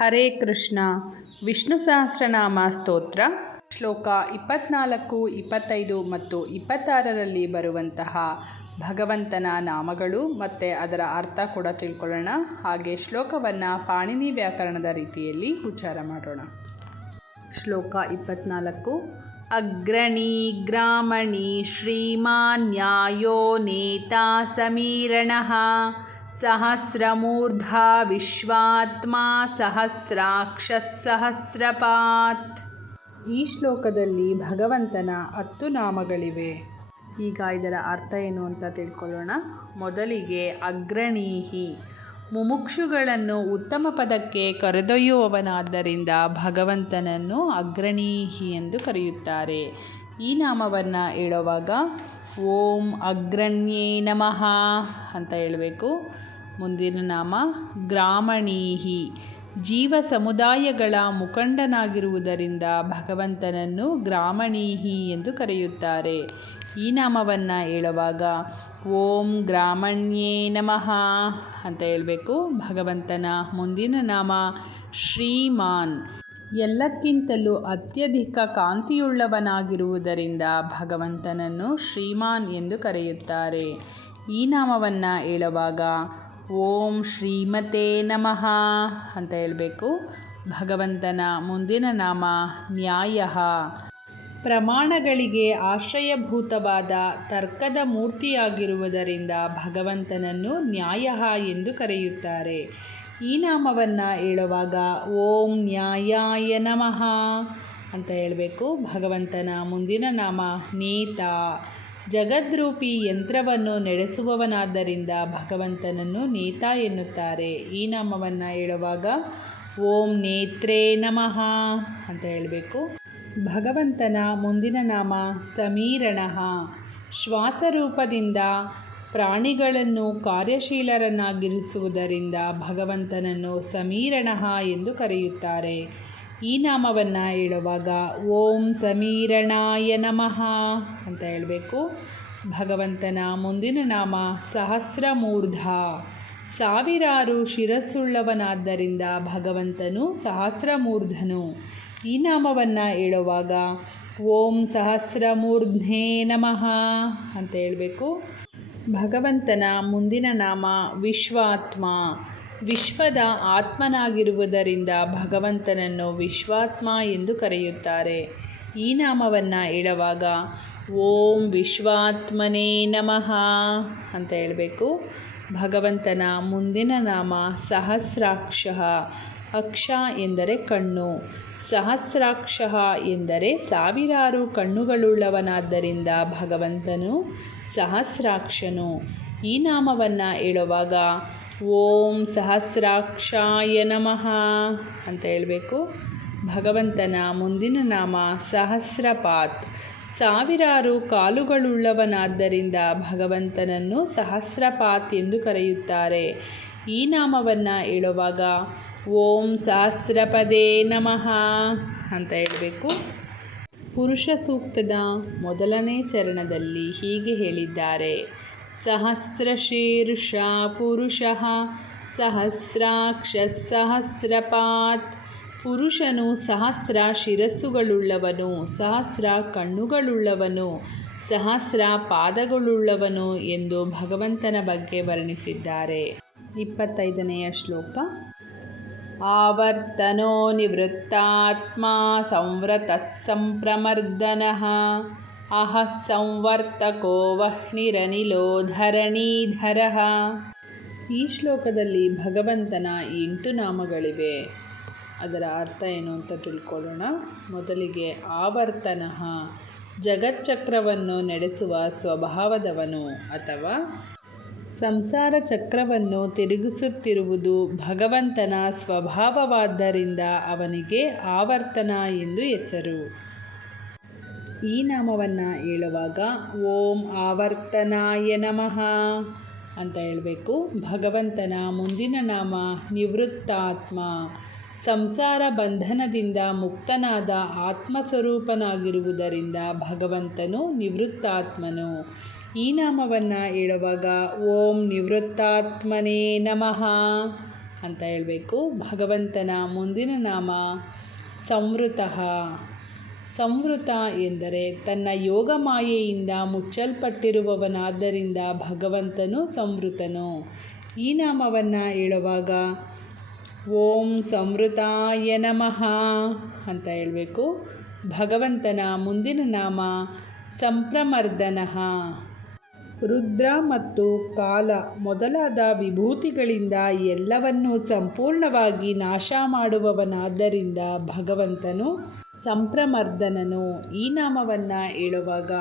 ಹರೇ ಕೃಷ್ಣ. ವಿಷ್ಣು ಸಹಸ್ರನಾಮ ಸ್ತೋತ್ರ ಶ್ಲೋಕ 24, 25 ಮತ್ತು 26ರಲ್ಲಿ ಬರುವಂತಹ ಭಗವಂತನ ನಾಮಗಳು ಮತ್ತು ಅದರ ಅರ್ಥ ಕೂಡ ತಿಳ್ಕೊಳ್ಳೋಣ. ಹಾಗೆ ಶ್ಲೋಕವನ್ನು ಪಾಣಿನಿ ವ್ಯಾಕರಣದ ರೀತಿಯಲ್ಲಿ ಉಚ್ಚಾರ ಮಾಡೋಣ. ಶ್ಲೋಕ 24. ಅಗ್ರಣೀ ಗ್ರಾಮಣಿ ಶ್ರೀಮಾನ್ ನ್ಯಾಯೋ ನೇತಾ ಸಮೀರಣಃ ಸಹಸ್ರಮೂರ್ಧ ವಿಶ್ವಾತ್ಮ ಸಹಸ್ರಾಕ್ಷ ಸಹಸ್ರಪಾತ್. ಈ ಶ್ಲೋಕದಲ್ಲಿ ಭಗವಂತನ 10 ನಾಮಗಳಿವೆ. ಈಗ ಇದರ ಅರ್ಥ ಏನು ಅಂತ ತಿಳ್ಕೊಳ್ಳೋಣ. ಮೊದಲಿಗೆ ಅಗ್ರಣೀಹಿ, ಮುಮುಕ್ಷುಗಳನ್ನು ಉತ್ತಮ ಪದಕ್ಕೆ ಕರೆದೊಯ್ಯುವವನಾದ್ದರಿಂದ ಭಗವಂತನನ್ನು ಅಗ್ರಣೀಹಿ ಎಂದು ಕರೆಯುತ್ತಾರೆ. ಈ ನಾಮವನ್ನು ಹೇಳುವಾಗ ಓಂ ಅಗ್ರಣ್ಯೇ ನಮಃ ಅಂತ ಹೇಳಬೇಕು. ಮುಂದಿನ ನಾಮ ಗ್ರಾಮಣೀಹಿ, ಜೀವ ಸಮುದಾಯಗಳ ಮುಖಂಡನಾಗಿರುವುದರಿಂದ ಭಗವಂತನನ್ನು ಗ್ರಾಮಣೀಹಿ ಎಂದು ಕರೆಯುತ್ತಾರೆ. ಈ ನಾಮವನ್ನು ಹೇಳುವಾಗ ಓಂ ಗ್ರಾಮಣ್ಯೇ ನಮಃ ಅಂತ ಹೇಳಬೇಕು. ಭಗವಂತನ ಮುಂದಿನ ನಾಮ ಶ್ರೀಮಾನ್, ಎಲ್ಲಕ್ಕಿಂತಲೂ ಅತ್ಯಧಿಕ ಕಾಂತಿಯುಳ್ಳವನಾಗಿರುವುದರಿಂದ ಭಗವಂತನನ್ನು ಶ್ರೀಮಾನ್ ಎಂದು ಕರೆಯುತ್ತಾರೆ. ಈ ನಾಮವನ್ನು ಹೇಳುವಾಗ ಓಂ ಶ್ರೀಮತೇ ನಮಃ ಅಂತ ಹೇಳಬೇಕು. ಭಗವಂತನ ಮುಂದಿನ ನಾಮ ನ್ಯಾಯ, ಪ್ರಮಾಣಗಳಿಗೆ ಆಶ್ರಯಭೂತವಾದ ತರ್ಕದ ಮೂರ್ತಿಯಾಗಿರುವುದರಿಂದ ಭಗವಂತನನ್ನು ನ್ಯಾಯ ಎಂದು ಕರೆಯುತ್ತಾರೆ. ಈ ನಾಮವನ್ನು ಹೇಳುವಾಗ ಓಂ ನ್ಯಾಯಾಯ ನಮಃ ಅಂತ ಹೇಳಬೇಕು. ಭಗವಂತನ ಮುಂದಿನ ನಾಮ ನೇತಾ, ಜಗದ್ರೂಪಿ ಯಂತ್ರವನ್ನು ನಡೆಸುವವನಾದ್ದರಿಂದ ಭಗವಂತನನ್ನು ನೇತಾ ಎನ್ನುತ್ತಾರೆ. ಈ ನಾಮವನ್ನು ಹೇಳುವಾಗ ಓಂ ನೇತ್ರೇ ನಮಃ ಅಂತ ಹೇಳಬೇಕು. ಭಗವಂತನ ಮುಂದಿನ ನಾಮ ಸಮೀರಣಃ, ಶ್ವಾಸರೂಪದಿಂದ ಪ್ರಾಣಿಗಳನ್ನು ಕಾರ್ಯಶೀಲರನ್ನಾಗಿರಿಸುವುದರಿಂದ ಭಗವಂತನನ್ನು ಸಮೀರಣಃ ಎಂದು ಕರೆಯುತ್ತಾರೆ. ಈ ನಾಮವನ್ನು ಹೇಳುವಾಗ ಓಂ ಸಮೀರಣಾಯ ನಮಃ ಅಂತ ಹೇಳಬೇಕು. ಭಗವಂತನ ಮುಂದಿನ ನಾಮ ಸಹಸ್ರಮೂರ್ಧ, ಸಾವಿರಾರು ಶಿರಸ್ಸುಳ್ಳವನಾದ್ದರಿಂದ ಭಗವಂತನು ಸಹಸ್ರಮೂರ್ಧನು. ಈ ನಾಮವನ್ನು ಹೇಳುವಾಗ ಓಂ ಸಹಸ್ರಮೂರ್ಧ್ನೇ ನಮಃ ಅಂತ ಹೇಳಬೇಕು. ಭಗವಂತನ ಮುಂದಿನ ನಾಮ ವಿಶ್ವಾತ್ಮ, ವಿಶ್ವದ ಆತ್ಮನಾಗಿರುವುದರಿಂದ ಭಗವಂತನನ್ನು ವಿಶ್ವಾತ್ಮ ಎಂದು ಕರೆಯುತ್ತಾರೆ. ಈ ನಾಮವನ್ನು ಹೇಳುವಾಗ ಓಂ ವಿಶ್ವಾತ್ಮನೇ ನಮಃ ಅಂತ ಹೇಳಬೇಕು. ಭಗವಂತನ ಮುಂದಿನ ನಾಮ ಸಹಸ್ರಾಕ್ಷ, ಅಕ್ಷ ಎಂದರೆ ಕಣ್ಣು, ಸಹಸ್ರಾಕ್ಷ ಎಂದರೆ ಸಾವಿರಾರು ಕಣ್ಣುಗಳುಳ್ಳವನಾದ್ದರಿಂದ ಭಗವಂತನು ಸಹಸ್ರಾಕ್ಷನು. ಈ ನಾಮವನ್ನು ಹೇಳುವಾಗ ಓಂ ಸಹಸ್ರಾಕ್ಷಾಯ ನಮಃ ಅಂತ ಹೇಳಬೇಕು. ಭಗವಂತನ ಮುಂದಿನ ನಾಮ ಸಹಸ್ರಪಾತ್, ಸಾವಿರಾರು ಕಾಲುಗಳುಳ್ಳವನಾದ್ದರಿಂದ ಭಗವಂತನನ್ನು ಸಹಸ್ರಪಾತ್ ಎಂದು ಕರೆಯುತ್ತಾರೆ. ಈ ನಾಮವನ್ನು ಹೇಳುವಾಗ ಓಂ ಸಹಸ್ರಪದೇ ನಮಃ ಅಂತ ಹೇಳಬೇಕು. ಪುರುಷ ಸೂಕ್ತದ ಮೊದಲನೇ ಚರಣದಲ್ಲಿ ಹೀಗೆ ಹೇಳಿದ್ದಾರೆ: ಸಹಸ್ರಶೀರ್ಷ ಪುರುಷಃ ಸಹಸ್ರಾಕ್ಷ ಸಹಸ್ರಪಾತ್. ಪುರುಷನು ಸಹಸ್ರ ಶಿರಸ್ಸುಗಳುಳ್ಳವನು, ಸಹಸ್ರ ಕಣ್ಣುಗಳುಳ್ಳವನು, ಸಹಸ್ರ ಪಾದಗಳುಳ್ಳವನು ಎಂದು ಭಗವಂತನ ಬಗ್ಗೆ ವರ್ಣಿಸಿದ್ದಾರೆ. 25ನೆಯ ಶ್ಲೋಕ. ಆವರ್ತನೋ ನಿವೃತ್ತಾತ್ಮ ಸಂವೃತಃ ಸಂಪ್ರಮರ್ದನಃ ಅಹಃ ಸಂವರ್ತಕೋ ವಹ್ನಿರನಿಲೋ ಧರಣೀಧರಃ. ಈ ಶ್ಲೋಕದಲ್ಲಿ ಭಗವಂತನ 8 ನಾಮಗಳಿವೆ. ಅದರ ಅರ್ಥ ಏನು ಅಂತ ತಿಳ್ಕೊಳ್ಳೋಣ. ಮೊದಲಿಗೆ ಆವರ್ತನಃ, ಜಗಚ್ಚಕ್ರವನ್ನು ನಡೆಸುವ ಸ್ವಭಾವದವನು ಅಥವಾ ಸಂಸಾರ ಚಕ್ರವನ್ನು ತಿರುಗಿಸುತ್ತಿರುವುದು ಭಗವಂತನ ಸ್ವಭಾವವಾದ್ದರಿಂದ ಅವನಿಗೆ ಆವರ್ತನ ಎಂದು ಹೆಸರು. ಈ ನಾಮವನ್ನು ಹೇಳುವಾಗ ಓಂ ಆವರ್ತನಾಯ ನಮಃ ಅಂತ ಹೇಳಬೇಕು. ಭಗವಂತನ ಮುಂದಿನ ನಾಮ ನಿವೃತ್ತಾತ್ಮ, ಸಂಸಾರ ಬಂಧನದಿಂದ ಮುಕ್ತನಾದ ಆತ್ಮಸ್ವರೂಪನಾಗಿರುವುದರಿಂದ ಭಗವಂತನು ನಿವೃತ್ತಾತ್ಮನು. ಈ ನಾಮವನ್ನು ಹೇಳುವಾಗ ಓಂ ನಿವೃತ್ತಾತ್ಮನೇ ನಮಃ ಅಂತ ಹೇಳಬೇಕು. ಭಗವಂತನ ಮುಂದಿನ ನಾಮ ಸಂವೃತಃ. ಸಂವೃತ ಎಂದರೆ ತನ್ನ ಯೋಗ ಮಾಯೆಯಿಂದ ಮುಚ್ಚಲ್ಪಟ್ಟಿರುವವನಾದ್ದರಿಂದ ಭಗವಂತನು ಸಂವೃತನು. ಈ ನಾಮವನ್ನು ಹೇಳುವಾಗ ಓಂ ಸಂವೃತಾಯ ನಮಃ ಅಂತ ಹೇಳಬೇಕು. ಭಗವಂತನ ಮುಂದಿನ ನಾಮ ಸಂಪ್ರಮರ್ದನಃ. ರುದ್ರ ಮತ್ತು ಕಾಲ ಮೊದಲಾದ ವಿಭೂತಿಗಳಿಂದ ಎಲ್ಲವನ್ನೂ ಸಂಪೂರ್ಣವಾಗಿ ನಾಶ ಮಾಡುವವನಾದ್ದರಿಂದ ಭಗವಂತನು ಸಂಪ್ರಮರ್ದನನು. ಈ ನಾಮವನ್ನು ಹೇಳುವಾಗ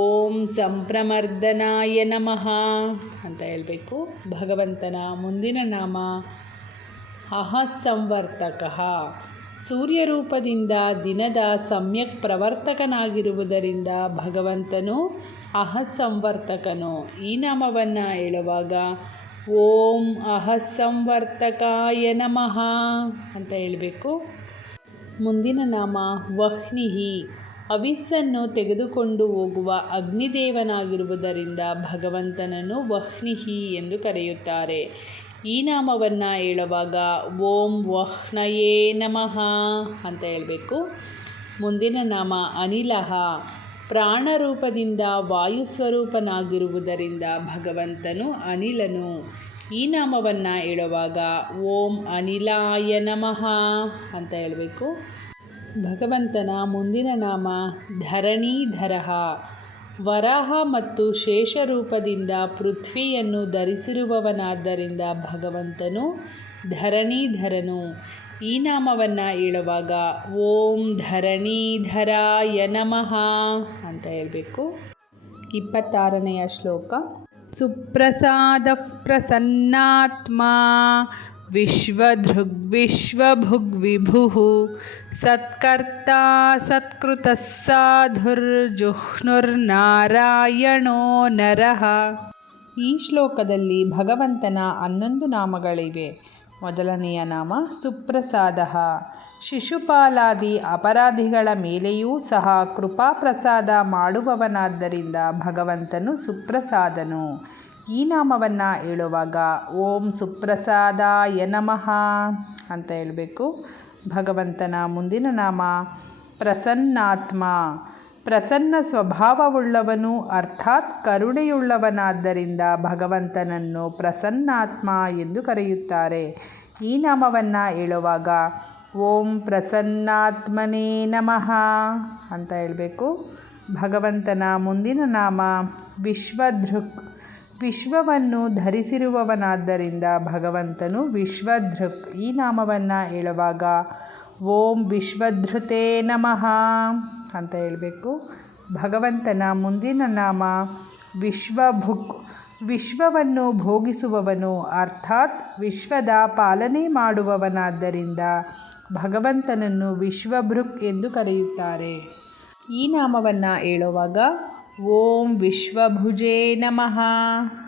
ಓಂ ಸಂಪ್ರಮರ್ದನಾಯ ನಮಃ ಅಂತ ಹೇಳಬೇಕು. ಭಗವಂತನ ಮುಂದಿನ ನಾಮ ಅಹಸ್ಸಂವರ್ತಕಃ. ಸೂರ್ಯರೂಪದಿಂದ ದಿನದ ಸಮ್ಯಕ್ ಪ್ರವರ್ತಕನಾಗಿರುವುದರಿಂದ ಭಗವಂತನು ಅಹಸ್ಸಂವರ್ತಕನು. ಈ ನಾಮವನ್ನು ಹೇಳುವಾಗ ಓಂ ಅಹಸ್ಸಂವರ್ತಕಾಯ ನಮಃ ಅಂತ ಹೇಳಬೇಕು. ಮುಂದಿನ ನಾಮ ವಹ್ನಿಹಿ. ಹವಿಸ್ಸನ್ನು ತೆಗೆದುಕೊಂಡು ಹೋಗುವ ಅಗ್ನಿದೇವನಾಗಿರುವುದರಿಂದ ಭಗವಂತನನ್ನು ವಹ್ನಿಹಿ ಎಂದು ಕರೆಯುತ್ತಾರೆ. ಈ ನಾಮವನ್ನು ಹೇಳುವಾಗ ಓಂ ವಹ್ನಯೇ ನಮಃ ಅಂತ ಹೇಳಬೇಕು. ಮುಂದಿನ ನಾಮ ಅನಿಲಃ. ಪ್ರಾಣರೂಪದಿಂದ ವಾಯುಸ್ವರೂಪನಾಗಿರುವುದರಿಂದ ಭಗವಂತನು ಅನಿಲನು. ಈ ನಾಮವನ್ನು ಹೇಳುವಾಗ ಓಂ ಅನಿಲಾಯ ನಮಃ ಅಂತ ಹೇಳಬೇಕು. ಭಗವಂತನ ಮುಂದಿನ ನಾಮ ಧರಣೀಧರಃ. ವರಾಹ ಮತ್ತು ಶೇಷರೂಪದಿಂದ ಪೃಥ್ವಿಯನ್ನು ಧರಿಸಿರುವವನಾದ್ದರಿಂದ ಭಗವಂತನು ಧರಣೀಧರನು. ಈ ನಾಮವನ್ನು ಹೇಳುವಾಗ ಓಂ ಧರಣೀಧರಾಯ ನಮಃ ಅಂತ ಹೇಳಬೇಕು. 26ನೆಯ ಶ್ಲೋಕ. ಸುಪ್ರಸಾದಃ ಪ್ರಸನ್ನಾತ್ಮ ವಿಶ್ವಧೃಗ್ವಿಶ್ವಭುಗ್ವಿಭುಃ ಸತ್ಕರ್ತಾ ಸತ್ಕೃತಃ ಸಾಧುರ್ಜುಹ್ನುರ್ನಾರಾಯಣೋ ನರಃ. ಈ ಶ್ಲೋಕದಲ್ಲಿ ಭಗವಂತನ 11 ನಾಮಗಳಿವೆ. ಮೊದಲನೆಯ ನಾಮ ಸುಪ್ರಸಾದಃ. ಶಿಶುಪಾಲಾದಿ ಅಪರಾಧಿಗಳ ಮೇಲೆಯೂ ಸಹ ಕೃಪಾಪ್ರಸಾದ ಮಾಡುವವನಾದ್ದರಿಂದ ಭಗವಂತನು ಸುಪ್ರಸಾದನು. ಈ ನಾಮವನ್ನು ಹೇಳುವಾಗ ಓಂ ಸುಪ್ರಸಾದಾಯ ನಮಃ ಅಂತ ಹೇಳಬೇಕು. ಭಗವಂತನ ಮುಂದಿನ ನಾಮ ಪ್ರಸನ್ನಾತ್ಮ. ಪ್ರಸನ್ನ ಸ್ವಭಾವವುಳ್ಳವನು ಅರ್ಥಾತ್ ಕರುಣೆಯುಳ್ಳವನಾದ್ದರಿಂದ ಭಗವಂತನನ್ನು ಪ್ರಸನ್ನಾತ್ಮ ಎಂದು ಕರೆಯುತ್ತಾರೆ. ಈ ನಾಮವನ್ನು ಹೇಳುವಾಗ ಓಂ ಪ್ರಸನ್ನಾತ್ಮನೇ ನಮಃ ಅಂತ ಹೇಳಬೇಕು. ಭಗವಂತನ ಮುಂದಿನ ನಾಮ ವಿಶ್ವಧೃಕ್. ವಿಶ್ವವನ್ನು ಧರಿಸಿರುವವನಾದ್ದರಿಂದ ಭಗವಂತನು ವಿಶ್ವಧೃಕ್. ಈ ನಾಮವನ್ನು ಹೇಳುವಾಗ ಓಂ ವಿಶ್ವಧೃತೇ ನಮಃ ಅಂತ ಹೇಳಬೇಕು. ಭಗವಂತನ ಮುಂದಿನ ನಾಮ ವಿಶ್ವಭುಕ್. ವಿಶ್ವವನ್ನು ಭೋಗಿಸುವವನು ಅರ್ಥಾತ್ ವಿಶ್ವದ ಪಾಲನೆ ಮಾಡುವವನಾದ್ದರಿಂದ ಭಗವಂತನನ್ನು ವಿಶ್ವಭೃಕ್ ಎಂದು ಕರೆಯುತ್ತಾರೆ. ಈ ನಾಮವನ್ನು ಹೇಳುವಾಗ ಓಂ ವಿಶ್ವಭುಜೇ ನಮಃ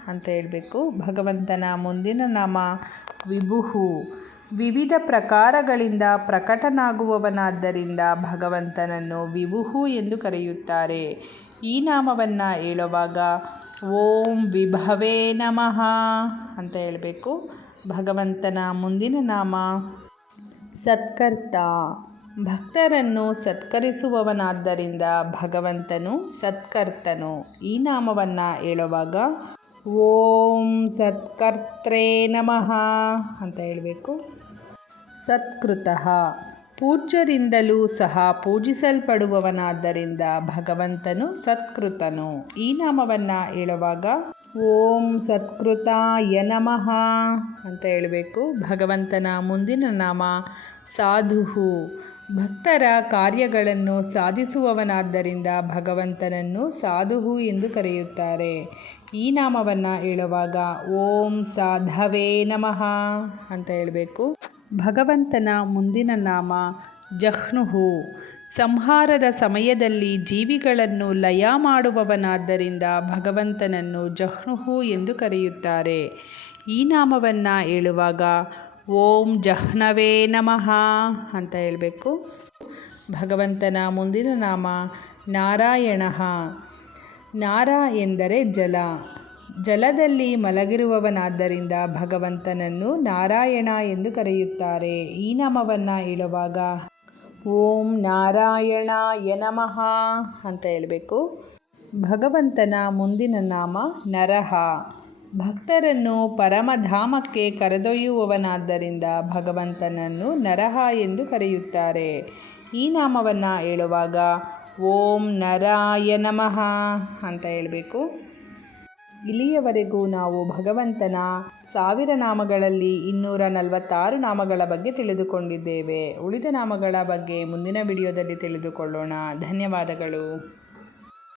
ಅಂತ ಹೇಳಬೇಕು. ಭಗವಂತನ ಮುಂದಿನ ನಾಮ ವಿಭುಹು. ವಿವಿಧ ಪ್ರಕಾರಗಳಿಂದ ಪ್ರಕಟನಾಗುವವನಾದ್ದರಿಂದ ಭಗವಂತನನ್ನು ವಿಭುಹು ಎಂದು ಕರೆಯುತ್ತಾರೆ. ಈ ನಾಮವನ್ನು ಹೇಳುವಾಗ ಓಂ ವಿಭವೇ ನಮಃ ಅಂತ ಹೇಳಬೇಕು. ಭಗವಂತನ ಮುಂದಿನ ನಾಮ ಸತ್ಕರ್ತ. ಭಕ್ತರನ್ನು ಸತ್ಕರಿಸುವವನಾದ್ದರಿಂದ ಭಗವಂತನು ಸತ್ಕರ್ತನು. ಈ ನಾಮವನ್ನು ಹೇಳುವಾಗ ಓಂ ಸತ್ಕರ್ತ್ರೇ ನಮಃ ಅಂತ ಹೇಳಬೇಕು. ಸತ್ಕೃತಃ. ಪೂಜ್ಯರಿಂದಲೂ ಸಹ ಪೂಜಿಸಲ್ಪಡುವವನಾದ್ದರಿಂದ ಭಗವಂತನು ಸತ್ಕೃತನು. ಈ ನಾಮವನ್ನು ಹೇಳುವಾಗ ಓಂ ಸತ್ಕೃತಾಯ ನಮಃ ಅಂತ ಹೇಳಬೇಕು. ಭಗವಂತನ ಮುಂದಿನ ನಾಮ ಸಾಧುಹು. ಭಕ್ತರ ಕಾರ್ಯಗಳನ್ನು ಸಾಧಿಸುವವನಾದ್ದರಿಂದ ಭಗವಂತನನ್ನು ಸಾಧುಹು ಎಂದು ಕರೆಯುತ್ತಾರೆ. ಈ ನಾಮವನ್ನು ಹೇಳುವಾಗ ಓಂ ಸಾಧವೇ ನಮಃ ಅಂತ ಹೇಳಬೇಕು. ಭಗವಂತನ ಮುಂದಿನ ನಾಮ ಜಹ್ನುಹು. ಸಂಹಾರದ ಸಮಯದಲ್ಲಿ ಜೀವಿಗಳನ್ನು ಲಯ ಮಾಡುವವನಾದ್ದರಿಂದ ಭಗವಂತನನ್ನು ಜಹ್ನುಹು ಎಂದು ಕರೆಯುತ್ತಾರೆ. ಈ ನಾಮವನ್ನು ಹೇಳುವಾಗ ಓಂ ಜಹ್ನವೇ ನಮಃ ಅಂತ ಹೇಳಬೇಕು. ಭಗವಂತನ ಮುಂದಿನ ನಾಮ ನಾರಾಯಣಃ. ನಾರ ಎಂದರೆ ಜಲ. ಜಲದಲ್ಲಿ ಮಲಗಿರುವವನಾದ್ದರಿಂದ ಭಗವಂತನನ್ನು ನಾರಾಯಣ ಎಂದು ಕರೆಯುತ್ತಾರೆ. ಈ ನಾಮವನ್ನು ಹೇಳುವಾಗ ಓಂ ನಾರಾಯಣಾಯ ನಮಃ ಅಂತ ಹೇಳಬೇಕು. ಭಗವಂತನ ಮುಂದಿನ ನಾಮ ನರಹ. ಭಕ್ತರನ್ನು ಪರಮಧಾಮಕ್ಕೆ ಕರೆದೊಯ್ಯುವವನಾದ್ದರಿಂದ ಭಗವಂತನನ್ನು ನರಹ ಎಂದು ಕರೆಯುತ್ತಾರೆ. ಈ ನಾಮವನ್ನು ಹೇಳುವಾಗ ಓಂ ನರಾಯ ನಮಃ ಅಂತ ಹೇಳಬೇಕು. ಇಲ್ಲಿಯವರೆಗೂ ನಾವು ಭಗವಂತನ 1000 ನಾಮಗಳಲ್ಲಿ 246 ನಾಮಗಳ ಬಗ್ಗೆ ತಿಳಿದುಕೊಂಡಿದ್ದೇವೆ. ಉಳಿದ ನಾಮಗಳ ಬಗ್ಗೆ ಮುಂದಿನ ವಿಡಿಯೋದಲ್ಲಿ ತಿಳಿದುಕೊಳ್ಳೋಣ. ಧನ್ಯವಾದಗಳು.